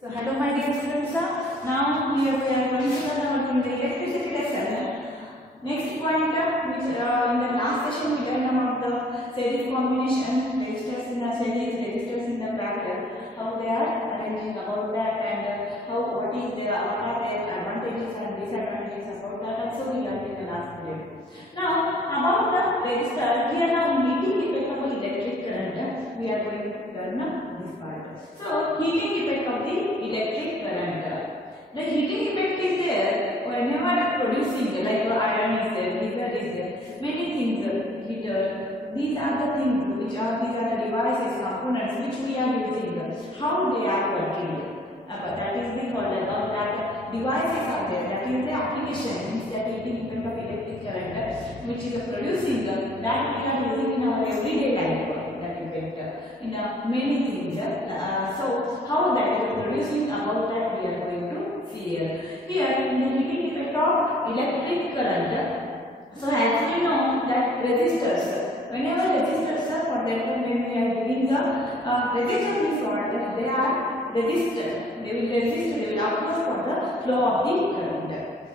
So hello my dear students, now here we are going to learn about the electricity lesson. Next point, which in the last session we learned about the series combination, resistors in the series, resistors in the parallel, how they are arranging about that, and what are their advantages and disadvantages about that. Also we learned in the last video. Now about the resistor, here now heating effect of electric current, we are going to learn this part. So heating effect of the electric current. The heating effect is there whenever producing, like iron is there, geyser is there, many things, heater. These are the things these are the devices, components which we are using. How they are working. That is the called that devices are there. That is the application, means that heating effect of electric current, which is producing that we are using in our everyday life. In many things. So how that is producing, about that we are going to see here. Here in the heating effect of electric current. So as we know that resistors, whenever resistors are for that when we are giving the resistor is what they are resistor. They will resist, they will oppose for the flow of the current.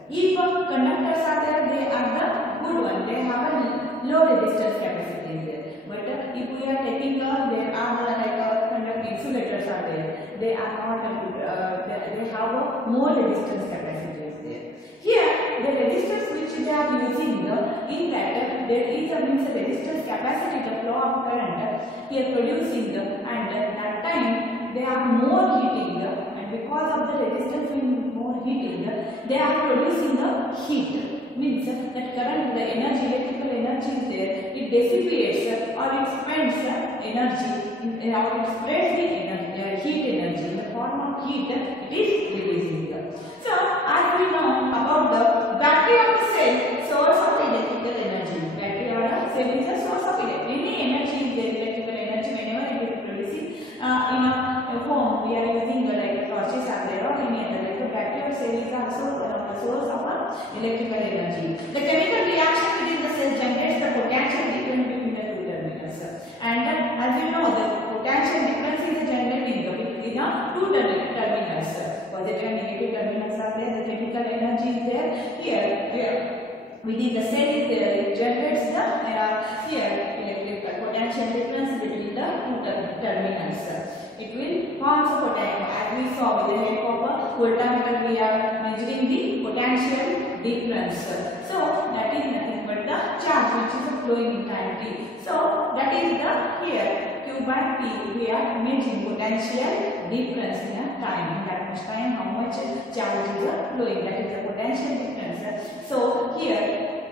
If conductors are there, they are the good one. They have a low resistance capacity there. But if we are taking there are like insulators are there. They are not they have more resistance capacities there. Here the resistors which they are using in that there is a means resistance capacity, the flow of current here producing and that time they are more heating and because of the resistance being more heating they are producing the heat. Means that current, the energy, electrical energy is there, it dissipates or it spends energy, or it spreads the energy, heat energy in the form of heat, it is releasing. So, as we know about the battery of the cell, source of electrical energy. Battery of the cell is a source of any energy is there, electrical energy, whenever it is producing in a home, we are using like torches are there or any other. Like the battery of cell is also a source of electrical energy. The chemical reaction within the cell generates the potential difference between the two terminals. And as you know, the potential difference is generating between the two terminals. Positive and negative terminals are there. The chemical energy is there. Here within the cell is there. It generates the electrical potential difference between the two terminals. It will form a potential. As we saw with the help of a voltmeter, we are measuring the potential difference. So that is nothing but the charge which is flowing in time t. So that is the here Q by T. We are measuring potential difference in a time. That much time, how much charge is flowing. That is the potential difference. So here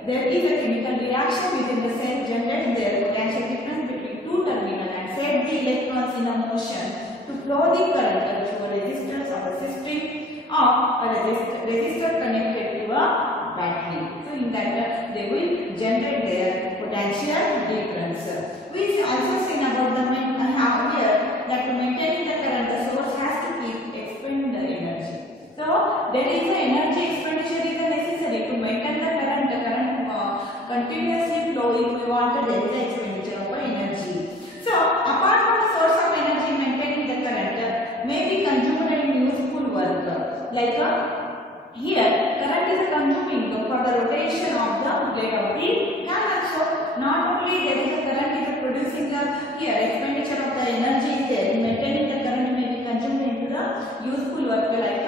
there is a chemical reaction within the cell generates their potential difference between two terminals and set the electrons in a motion to flow the current through a resistance or a system of a resistor connected to a battery. So in that they will generate their potential difference. We also seen about the here that to maintain the current, the source has to keep expending the energy. So there is an energy expenditure is necessary to maintain the current. The current continuously flowing. We want there is the expenditure of energy. So apart from the source of energy, maintaining the current may be consumed in useful work. Like here, current is consuming for the rotation of the blade of the hammer. So not only there is a current is producing here expenditure of the energy is there. Maintaining the current may be consumed into the useful work like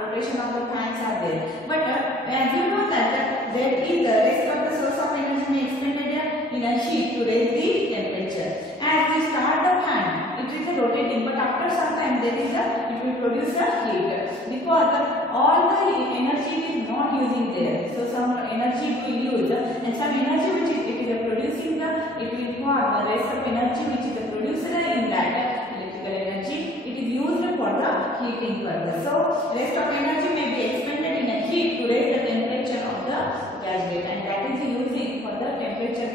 rotation of the fans are there. But as you know that there is the rest of the source of energy may expended in a heat to raise the temperature. As we start the fan, it is rotating, but after some time there is it will produce a heat because all the energy is not using there. So some energy will use and some energy which it is producing it will form the rest of energy which is the producer in that electrical energy. It is used for the heating purpose. So rest of energy may be expended in a heat to raise the temperature of the gadget, and that is using for the temperature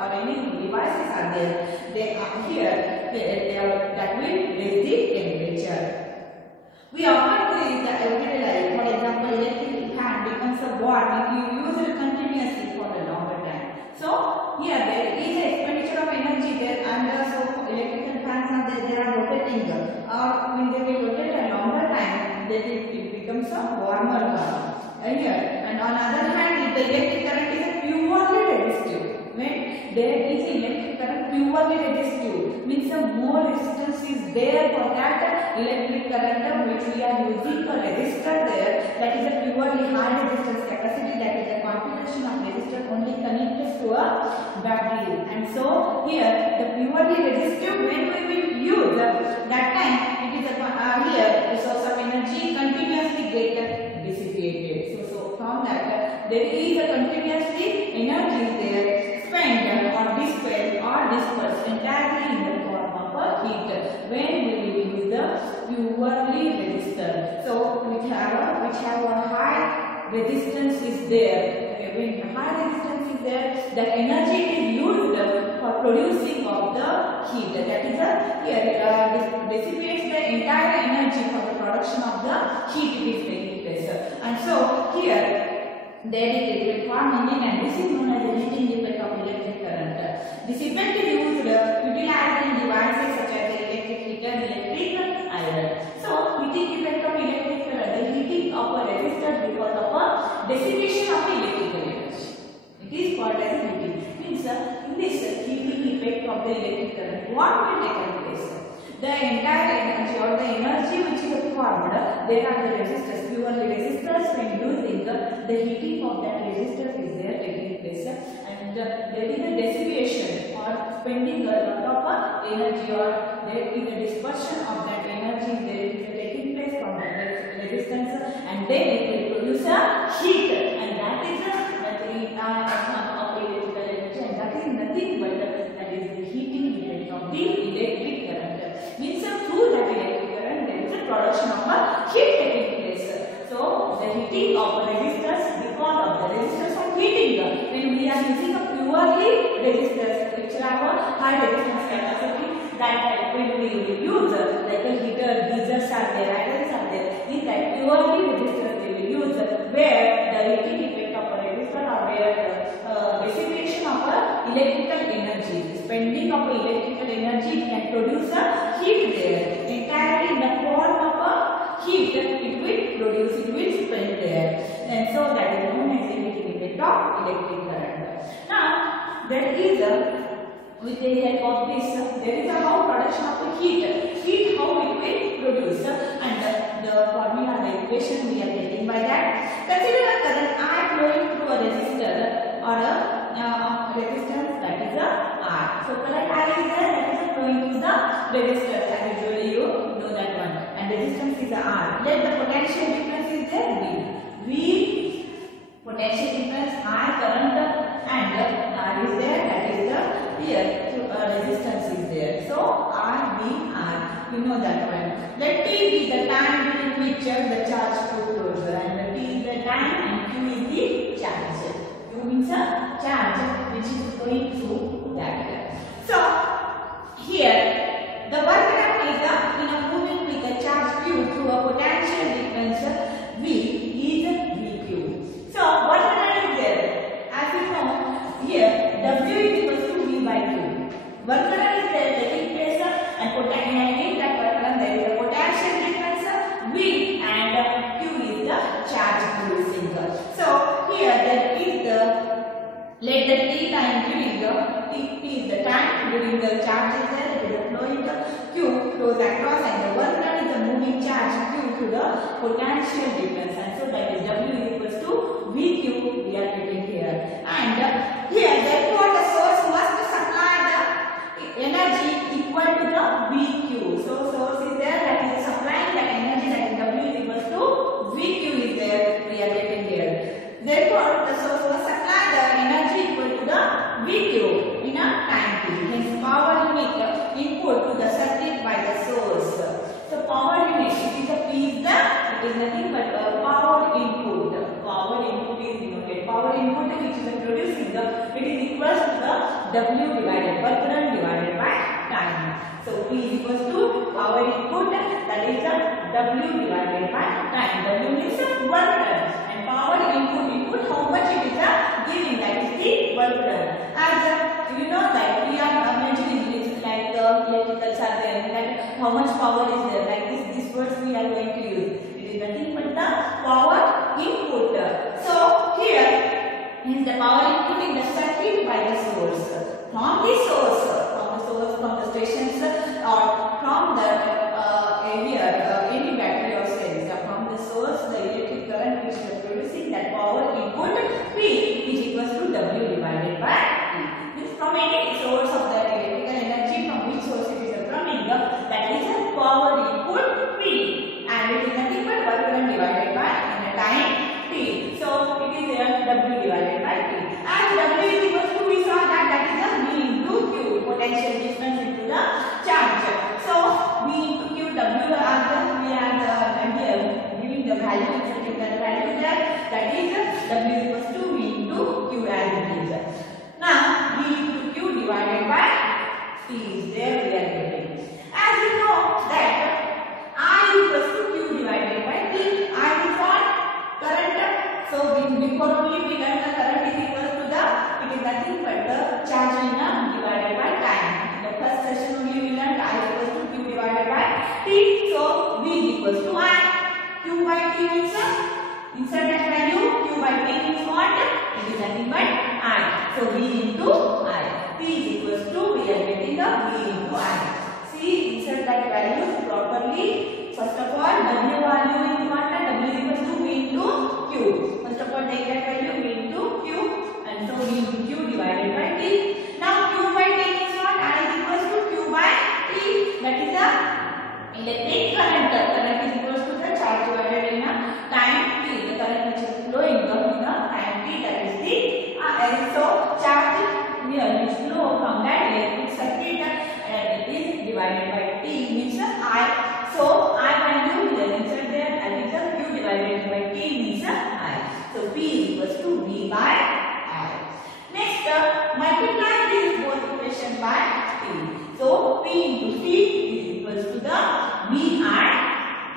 or any devices are there. They are here that will raise the temperature. We often do in the everyday life. For example, electric fan becomes a watt if you use it continuously for a longer time. So here there is an expenditure of energy there, and so electrical fans are there. They are rotating, or when they will rotate a longer time. normal one. Here, and on the other hand, if the electric current is purely resistive, when there is electric current purely resistive, means the more resistance is there for that electric current which we are using for resistor there, that is a purely high resistance capacity, that is a configuration of resistor only connected to a battery. And so here the purely resistive, when we will use that time, it is a here the source of energy continuously get dissipated. So from that there is a continuously energy there spent or dispelled or dispersed entirely in the form of a heat when we will use the purely resistor. So which have a high resistance is there. When high resistance is there, the energy is used for producing of the heat. That is here dissipates the entire energy for the production of the heat it is taking place. And so here there is a forming, and this is known as the heating effect of electric current. This effect is used utilized in devices such as the electric heater, electric iron. So heating effect of electric current, the heating of a resistor because of a dissipation of electrical energy. It is called as heating. Means in this heating effect of the electric current, what will take place? The entire energy or the energy which is formed, there are the resistors, purely resistors. When using the heating of that resistor is there taking place, and there is a dissipation or spending a lot of energy, or there is a dispersion of that energy there is taking place from the resistance, and then it will produce a heat, and that is the entire example of electrical energy, and that is nothing but that is the heating effect of the electric current. Means through that electric current there is a production of a heat taking place. So the heating of resistors, because of the resistors are heating, when we are using a purely resistors which have a high resistance capacity, that when we use like a heater, geysers are there, irons are there, in that purely resistors they will use, where the heating effect of a resistor or where dissipation of a electrical energy, spending of electrical energy can produce a heat there, entirely in the form of a heat it will produce, it will spend there, and so that is known as the heating effect of electric current. Now there is a, with the help of this, there is a how production of a heat how it will produce, and the formula, the equation we are getting by that. Consider a current I flowing through a resistor or a resistance, that is a R. So current I is there, that is flowing through the resistor, as usually you know that one, and resistance is a R. Let the potential difference is there V potential difference, I current, and R is there, that is the here resistance is there. So R V R, you know that one. Let T be the time during which the charge flows, and T is the time and Q is the charge. Q means a charge which is going through that. So here the work done is in a moving with a charge Q through a potential difference V is VQ. So what done is there? As you know, here W is equal to V by Q. Work done is there taking place, and in that work done there is a potential difference V, and Q is the charge producing. So here there is the, let the T time during the T is the time during the charge is there, it is flowing, Q flows across, and the work done is the moving charge Q to the potential difference, and so that is W is equals to VQ we are getting here. And here therefore the source must supply the energy equal to the VQ. So source is there, that is supplying that energy, that is W is equals to VQ is there we are getting here. Therefore the source must supply the energy equal to the VQ in a time t. Hence power unit input to the circuit by the source. So power unit, it is nothing but power input. Power input is denoted. Power input which is producing it is equals to the W divided work done divided by time. So P is equals to power input, that is the W divided by time. W means work done, and power input how much it is giving, that is the work done. As you know that we are measuring this like the electricals are there, that how much power is there, like this words we are going to use. It is nothing but the power input. So here is the power input in the circuit by the source. From the stations or from the any battery or cells. From the source, the electric current which is producing that power input P is equals to W divided by T. Means from any source of the electrical energy, from which source it is coming, that is a power input P, and it is nothing but work done divided by the time T. So it is W divided by T. As W is equals to, we saw that is a V into Q, potential difference into the charge. So V into Q, W are the giving the value, setting the value there, that is W equals to V into Q as it is. Now V into Q divided by T is there, we are getting. As you know that I equals to Q divided by T. I is what? Current. So before only we learned the current is equal to the, it is nothing but the charge divided by time. In the first session only we learned I equals to Q divided by T. So V is equals to I. Q by T means insert that value. Q by T means what? It is nothing but I. So V into I. P is equals to, we are getting the V into I. See, insert that value properly. First of all, W value is what? W is equals to V into Q. First of all, take that value V into Q, and so V into Q divided by T. Now Q by T is what? I is equals to Q by T. That is the electric current. Current is equals to the charge divided in a time T. The current which is flowing in a time T, that is the so charge which flow from that electric circuit, and it is divided by T means I. So I value here insert there, and it is Q divided by T means I. So P is equals to V by I. Next, multiply this both equation by T. So P into T is equals to the V and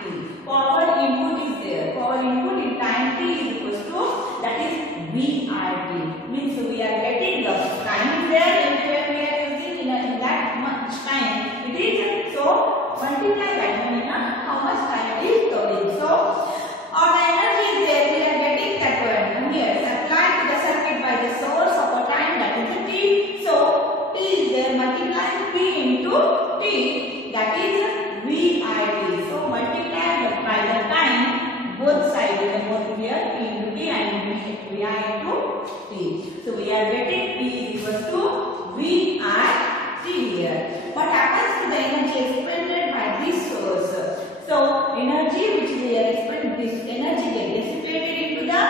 T. Power input is there. Power input in time T is equals to, that is V R T. Means we are getting the time is there, and here we are using in that much time. It is so multiply that means how much time it is going. So our energy is there. We are getting that one here. Applied to the circuit by the source of a time, that is the T. So T is there. Multiply P into T, that is V I T. So multiply by the time, both sides, both here P into T and V I into T. So we are getting P is equals to V I T here. What happens to the energy expended by this source? So energy which we are expending, this energy gets dissipated into the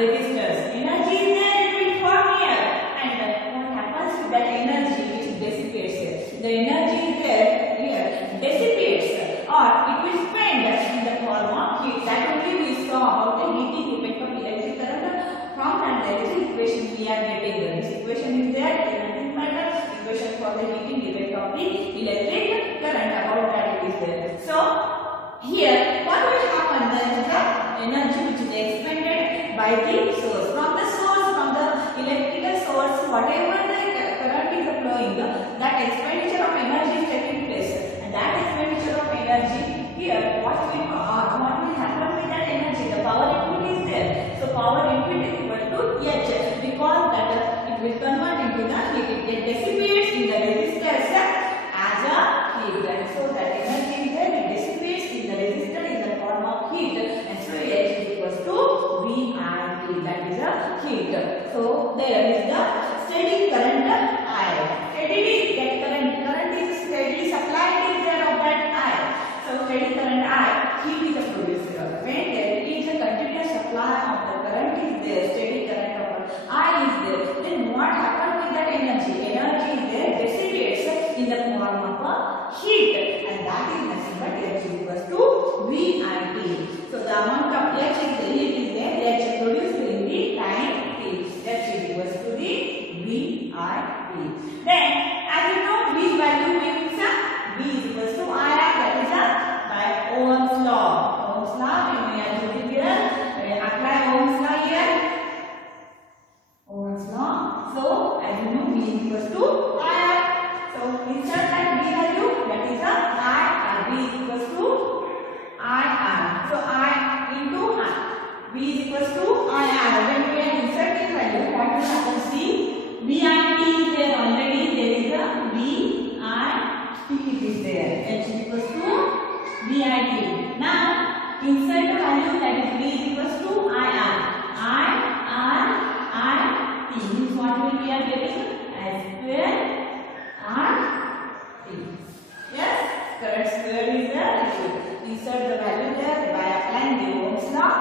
resistors. Energy is there, it will form here. And what happens to that energy which dissipates here? The energy is there here, dissipates, or it will spend in the form of heat. That only we saw about the heating effect of electric current. From that electric equation we are getting this equation is there. It is nothing but the equation for the heating effect of the electric current. About that it is there. So here what will happen? There is the energy which is expended by the source. From the electrical source, whatever the current is flowing, that expenditure of energy is taking place. And that expenditure of energy here, what will happen with that energy? The power input is there. So power input is equal to H, because that it will convert into the heat. It dissipates in the resistors as a heat. And so that energy is there, it dissipates in the resistor in the form of heat. And so H is equals to V and T, that is a heat. So there is the steady current I. Steadily that current is steadily supplied is there of that I. So steady current I, heat is the producer. When there is a continuous supply of the current is there, steady current of I is there, then what happens with that energy? Energy is there, dissipates in the form of a heat, and that is nothing but H equals to V and T. So the amount of H is the heat is there, H produced in the time T. H is equals to the V I T. Then as you know, V's value means V is equals to I, that is by Ohm's law. Ohm's law, we are using here, apply Ohm's law here. Ohm's law. So as you know, V is equals to I. So insert that V value, that is I, and V is equals to I. So I into I. V is equals is there. H is equals to VIT. Now insert the value, that is V is equals to IR. T means what will we are getting? I square R T. Yes, current square is there. Insert the value there by applying the Ohm's law.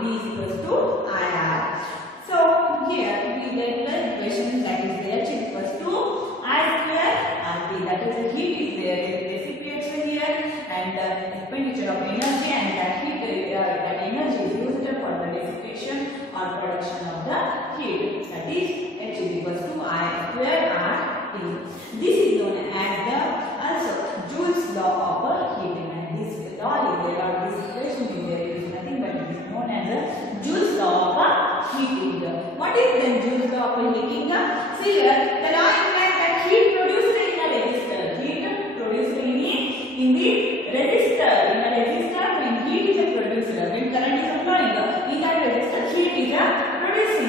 V is equals to IR. So here we get the equation that is there. H is equals to I square RT. That is the heat is there. It dissipates here, and the expenditure of energy, and that heat, that energy is used for the dissipation or production of the heat. That is H is equals to I square RT. This is known as the also Joule's law of heating, and this law is there, or this equation is there. It is nothing but it is known as the Joule's law of heating. What is then Joule's law of heating? See here, the law implies that heat produced in a resistor. Heat produced in the resistor. In a resistor, when heat is produced, when current is flowing, in that resistor, heat is producing.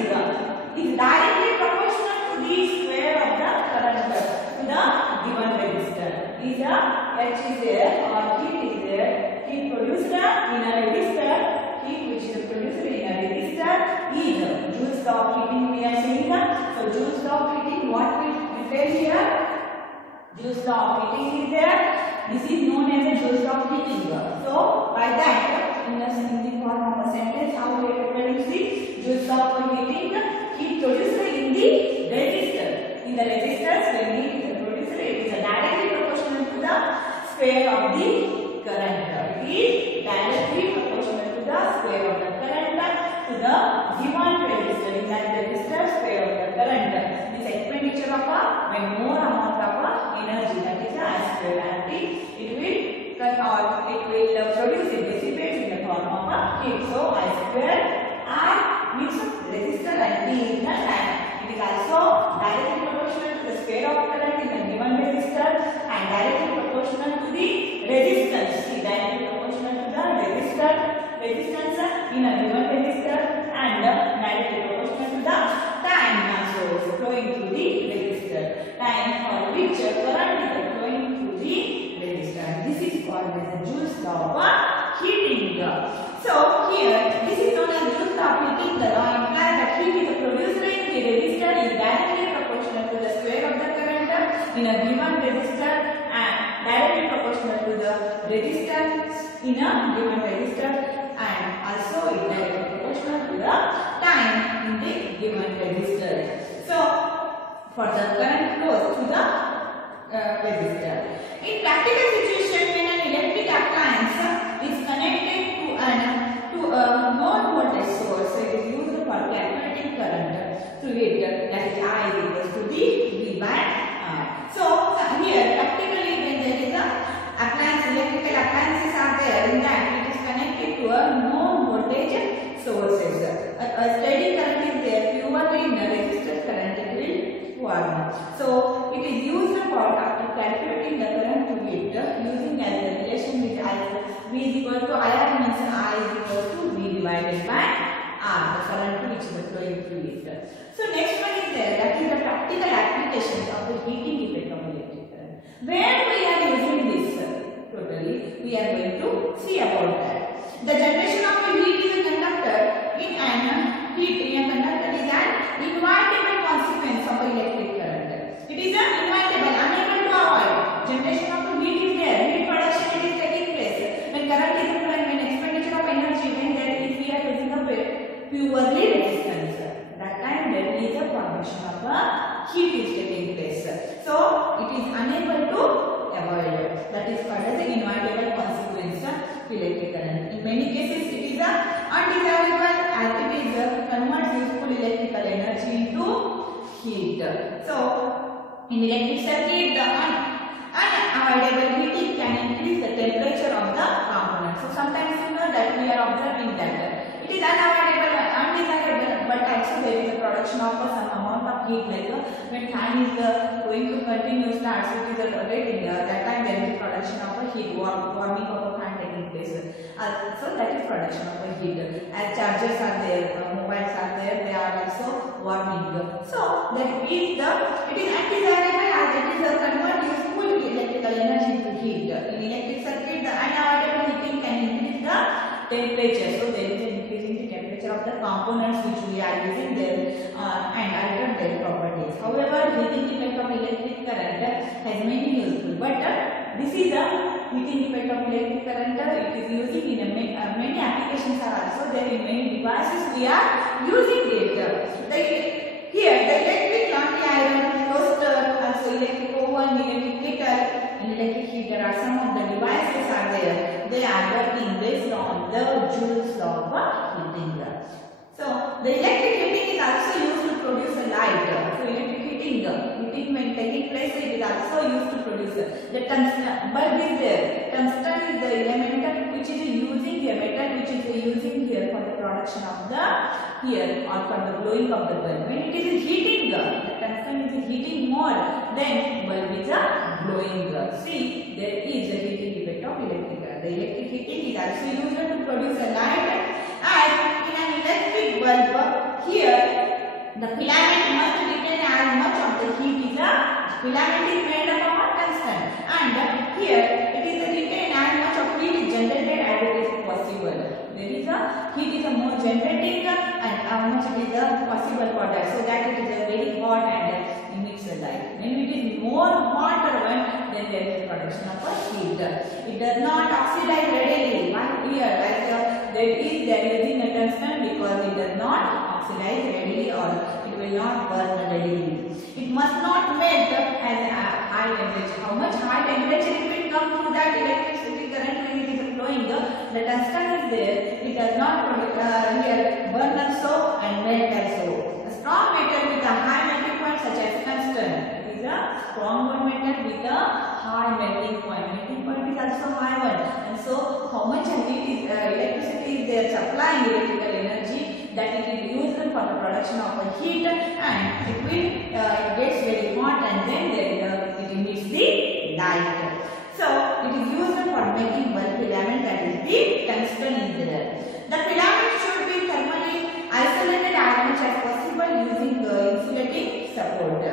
Is directly proportional to the square of the current to the given resistor. Is H is there, or heat is there. Heat produced in a resistor. Heat which is produced in a resistor is Joule's law of heating. We are saying so Joule's law of heating. What we tell here? Joule's law of heating is there. This is known as the Joule's law of heating. So by that, in the form of a sentence, how we represent the Joule's law of heating? Heat produced in the resistor. In the resistors, when heat is produced, it is directly proportional to the square of the current. It is directly proportional to the square of the current to the given resistor. In that resistor, square of the current. This expenditure of when more amount of energy, that is I square RT, it will produce it, dissipate in the form of heat. So I square R means resistor and T is the time. It is also directly proportional to the square of current in the given resistor, and directly proportional to the resistance. See, directly proportional to the resistance in a given resistor, and directly proportional to the time also flowing through the resistor. Time for which current is flowing through the resistor. This is called as the Joule's law of heating. So here, this is known as Joule's law of heating. The law implies that heat is produced in the resistor is directly proportional to the square of the current in a given resistor, and directly proportional to the resistance in a given resistor, and also is directly proportional to the time in the given resistor. So for the current flows to the resistor. In practical situation, when an electric appliance is connected to a non-voltage source, it is used for calculating current through it. That is I is equals to V by R. So here practically, when there is a appliance, electrical appliances are there, in that it is connected to a non-voltage sources. A steady current is there, purely in a resistor current it will form. So it is used for calculating the current to it using as the relation with V is equal to IR means I is equal to V divided by R, the current which is flowing through it. So next one is there, that is the practical applications of the heating effect of electric current. Where we are using this totally, we are going to see about that. The generation of a heat is a conductor in an heat in a conductor is an inevitable consequence of electric current. It is an inevitable, unable to avoid. Generation of a heat is there, heat production is taking place. When current is flowing, when expenditure of energy, when there if we are using a purely resistance, that time there is a formation of a heat is taking place. So it is unable to avoid. That is called as the inevitable consequence of electric current. In many cases, it is undesirable as it is converts useful electrical energy into heat. So in electric circuit, the unavoidable heating can increase the temperature of the component. So sometimes you know that we are observing that it is unavoidable, undesirable, but also there is a production of some amount of heat. Like when fan is going to continue starts, it is rotating. That time there is a production of a heat, warming of a fan taking place. So that is production of a heat. As chargers are there, mobiles are there, they are also warming. So that is it is undesirable as it is a convert useful electrical energy to heat. temperature. So there is an increase in the temperature of the components which we are using there and alter their properties. However, heating effect of electric current has many useful, but this is a heating effect of electric current. It is using in many applications are also there in many devices we are using it. Here the electric laundry iron, toaster, also electric oven, electric kettle and electric heater are some of the devices are there. They are working based on the Joule's law of heating. So the electric heating is also used to produce a light. So electric heating when taking place, it is also used to produce the tungsten bulb is there. Tungsten is the element which is using here, metal which is using here for the production of the here or for the blowing of the bulb. When it is heating, the tungsten is heating more, then bulb is a blowing. See, there is a heating effect of electric. The electric heating is also used to produce a light, and in an electric bulb here the filament must retain as much of the heat. Filament is made up of tungsten, and here it is retained as much of heat is generated as it is possible. There is a heat is a more generating and how much it is possible for that, so that it is a very hot and emits a light. When it is more hotter one, then there is a production of a heat. It does not oxidize readily. But here as they are using a tungsten because it does not oxidize readily or it will not burn readily. It must not melt at a high temperature. How much high temperature it will come through that electricity current when it is flowing? The tungsten is there. It does not here burn also and melt also. A strong metal with a high melting point such as tungsten. It is a strong metal with a high melting point. Melting point is also high one. And so how much heat is electricity is there supplying electrical energy, that it is used for the production of a heat, and it gets very hot and then it emits the light. So it is used for making bulb filament, that is the tungsten is there. The filament should be thermally isolated as much as possible using insulating support.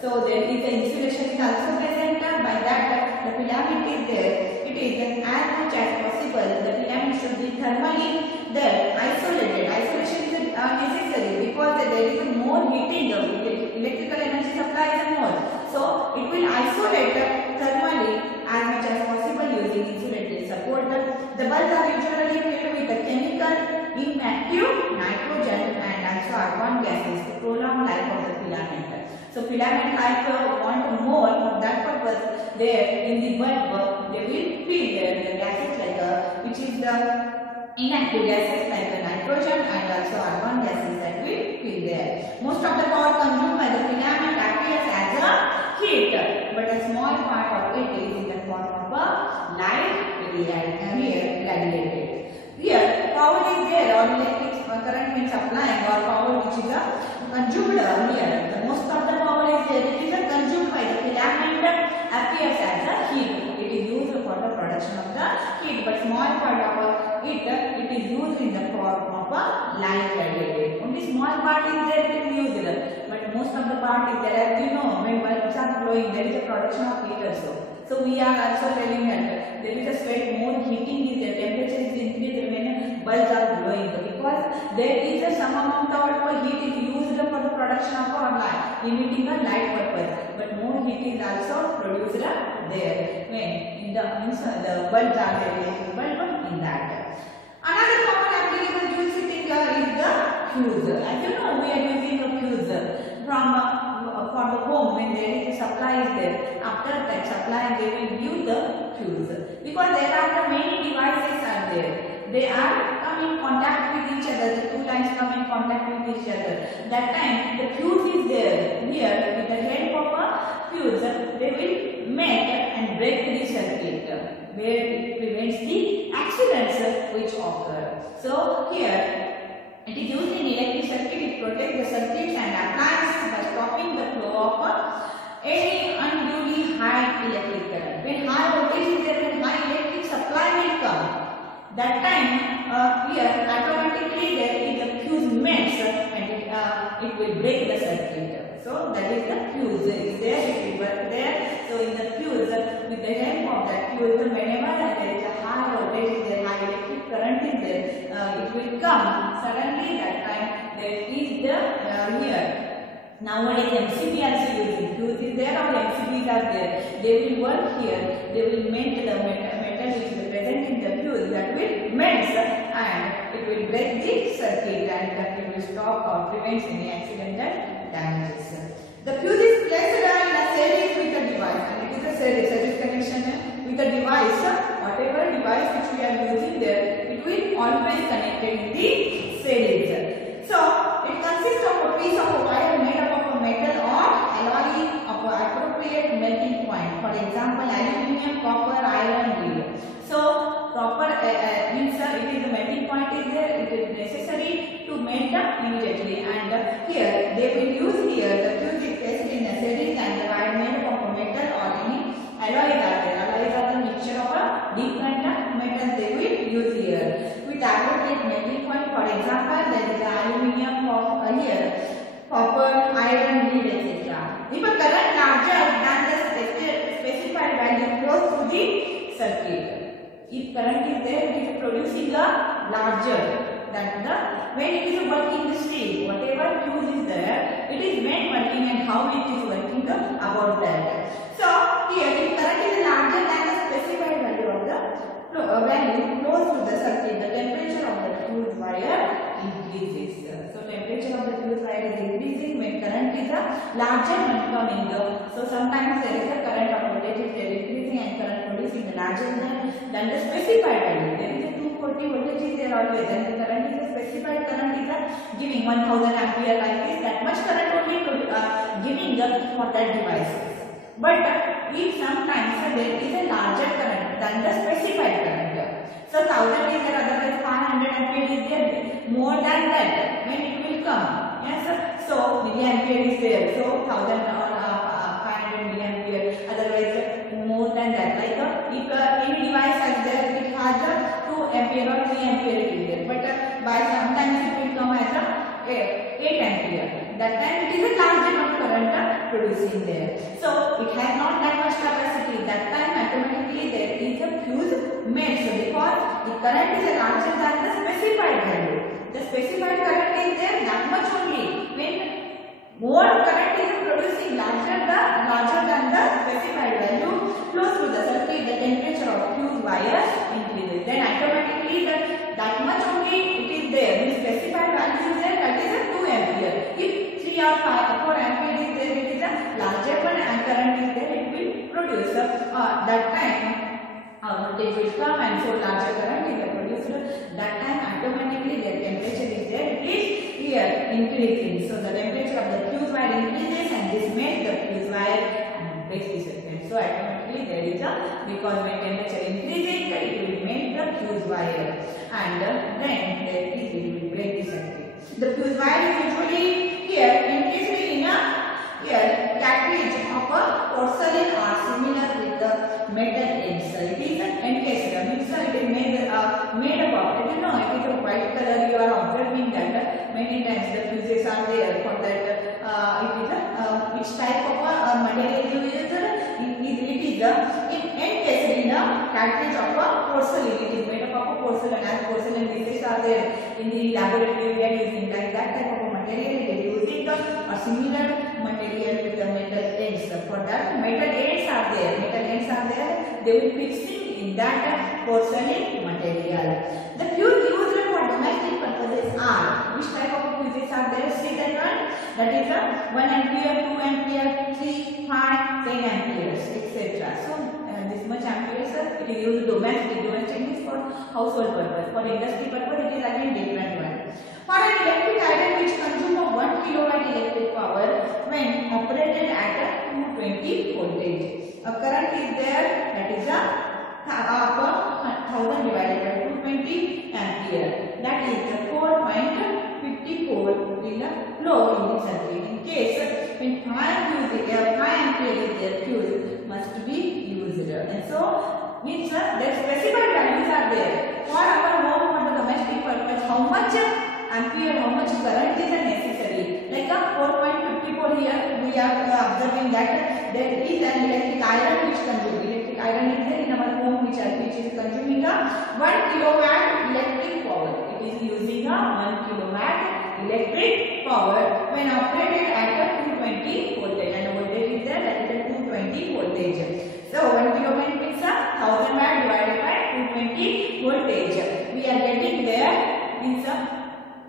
So there is an insulation is also present, by that the filament is there. It is as much as possible the filament should be thermally isolated. Isolation is necessary because there is more heating, electrical energy supply is more. So it will isolate thermally as much as possible using insulated support. The bulbs are usually filled with a chemical inactive nitrogen and also argon gases to prolong life of the filament. So filament life want more for that purpose. There in the bulb they will fill the gases like which is the inactive gases like the nitrogen and also argon gases that will fill there. Most of the power consumed by the filament appears as a heat, but a small part of it is in the form of a light radiated. Here power is there or electric current when supplying or power which is consumed here. The most of the power is there. It is consumed by the filament appears as a heat. It is used for the production of the heat, but small part of it is used in the form of a light radiated. Only small part is there to be used, but most of the part is there. As you know, when bulbs are glowing, there is a production of heat also. So we are also telling that there is a spread more heating is there, temperature is increased when bulbs are glowing, because there is a some amount of heat is used for the production of our light, emitting a light purpose, but more heat is also produced there when in the bulbs are there, bulb in that. Another common applicable Joule heating is the fuse. As you know, we are using a fuse from for the home when there is a supply is there. After that supply, they will use the fuse because there are many devices are there. They are come in contact with each other. The two lines come in contact with each other. That time the fuse is there. Here with the help of a fuse, they will make and break the circuit where it prevents the accidents which occur. So here it is used in electric circuit. It protects the circuits and appliances by stopping the flow of any unduly high electric current. When high voltage is there, when high electric supply will come, that time here automatically there is a fuse melts and it will break the circuit. So that is the fuse is there, it will work there. So in the fuse, with the help of that fuse, whenever there is a high voltage, there high electric current is there, it will come suddenly. That time there is the here. Nowadays MCB also using. Fuse is there or MCBs are there. They will work here. They will melt the metal which is present in the fuse, that will melt and it will break the circuit, and that it will stop or prevent any accidental damages. The fuse is placed in a series with the device, and it is a series connection with the device. Whatever device which we are using there, it will always connected in the series. So it consists of a piece of a wire made up of a metal or alloy of an appropriate melting point. For example, aluminium, copper, iron, lead. So proper means it is the melting point is there. It is necessary to melt immediately, and here they will use here the fuse is placed in a series, and the wire made up of a metal or any alloys are there. Alloys are the mixture of a different metals they will use here with appropriate melting point. For example, there is aluminium, here copper, iron, lead, etc. If a current larger than the specified value flows through the circuit, if current is there, it is producing a larger than the when it is working the speed. Whatever fuse is there, it is when working and how it is working about that. So here, if current is larger than the specified value of the value flows through the circuit, the temperature of the fuse wire increases. So temperature of the fuse wire is increasing when current is larger when coming. So sometimes there is a current of voltage is increasing and current producing larger than the specified value. There is a 240 voltage is there always, and the current is a specified current is giving 1000 ampere like this. That much current only giving for that device. But if sometimes there is a larger current than the specified current. So 1000 is there, otherwise 500 ampere is there, more than that when it will come. Yes, so milliampere is there, so 1000 or 500 milliampere, otherwise more than that. Like if any device has there, it has 2 ampere or 3 ampere it is there, but by sometimes it will come as 8 ampere. That time it is a large amount current producing there. So it has not that much capacity. That time automatically there is a fuse made. So because the current is larger than the specified value. The specified current is there that much only. When more current is producing larger than the specified value flows through the circuit, the temperature of fuse wire increases. Then automatically that much only it is there. The specified value is there, that is a 2 ampere. If 3 or 4 ampere is there, it is a larger one, and current is there, it will produce. That time voltage will come, and so larger current is produced. That time automatically the temperature is there, it is here increasing. So the temperature of the fuse wire increases, and this makes the fuse wire break the circuit. So automatically there is because when temperature increasing, it will make the fuse wire, and then it will break the circuit. The fuse wire is usually here encased in a cartridge of a porcelain or similar with the metal ends. It is encased. Means it is made up of. You know, it is a white color. You are observing that many times the fuses are there for that. It is which type of material you use? It is encased in a cartridge of a porcelain. It is made up of a porcelain, as porcelain pieces are there in the laboratory. We are using like that type of material. They are using a similar material with the metal ends. For that, metal ends are there. They will fixing in that porcelain material. The fuse used for domestic purposes are, which type of fuses are there? See that one? That is 1 ampere, 2 ampere, 3, 5, 10 amperes, etc. So this much amperes it is used domestic. Domestic means for household purpose. For industry purpose, it is again different one. For an electric iron which consumes 1 kilowatt electric power when operated at a 220 voltage, a current is there, that is a 1000 divided by 220 ampere. That is 4.54 will flow in the circuit. In case when 5 ampere is there, fuse must be used. And so means their specified values are there for our home, for the domestic purpose. How much ampere, how much current is necessary? Like a 4.54 here, we are observing that there is an electric iron which consumes. Electric iron is there in our home which is consuming a 1 kilowatt electric electric power when operated at a 220 voltage, and the voltage is there, that is a 220 voltage. So 1 kilowatt means a 1000 watt divided by 220 voltage. We are getting there means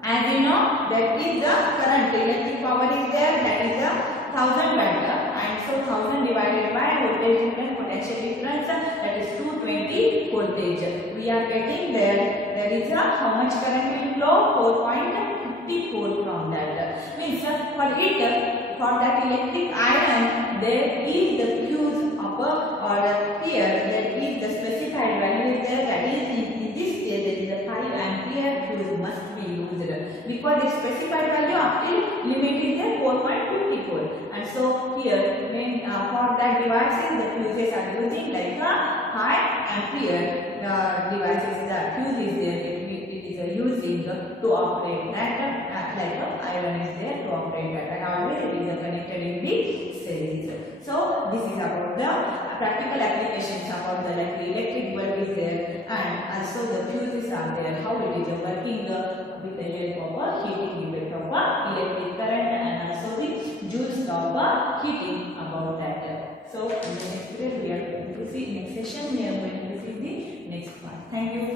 as you know that is the current, electric power is there, that is a 1000 watt, and so 1000 divided by voltage difference, potential difference, that is 220 voltage. We are getting there is a how much current will flow, 4.54 from that. Means for it, for that electric iron, there is the fuse upper, or here there is the specified value is there, that is in this case there is a 5 ampere fuse must be used, because the specified value up till limit is there 4.54, and so here when for that devices the fuses are using like a 5 ampere devices, the fuse is there, it is using to operate that like a iron is there to operate that, and always it is connected in the series. So this is about the practical applications about the like the electric bulb is there, and also the fuses are there, how it is working with the help of heating effect of electric current, and also the joules of heating about that. So in the next period we are going to see, next session we are going to see the next one. Thank you.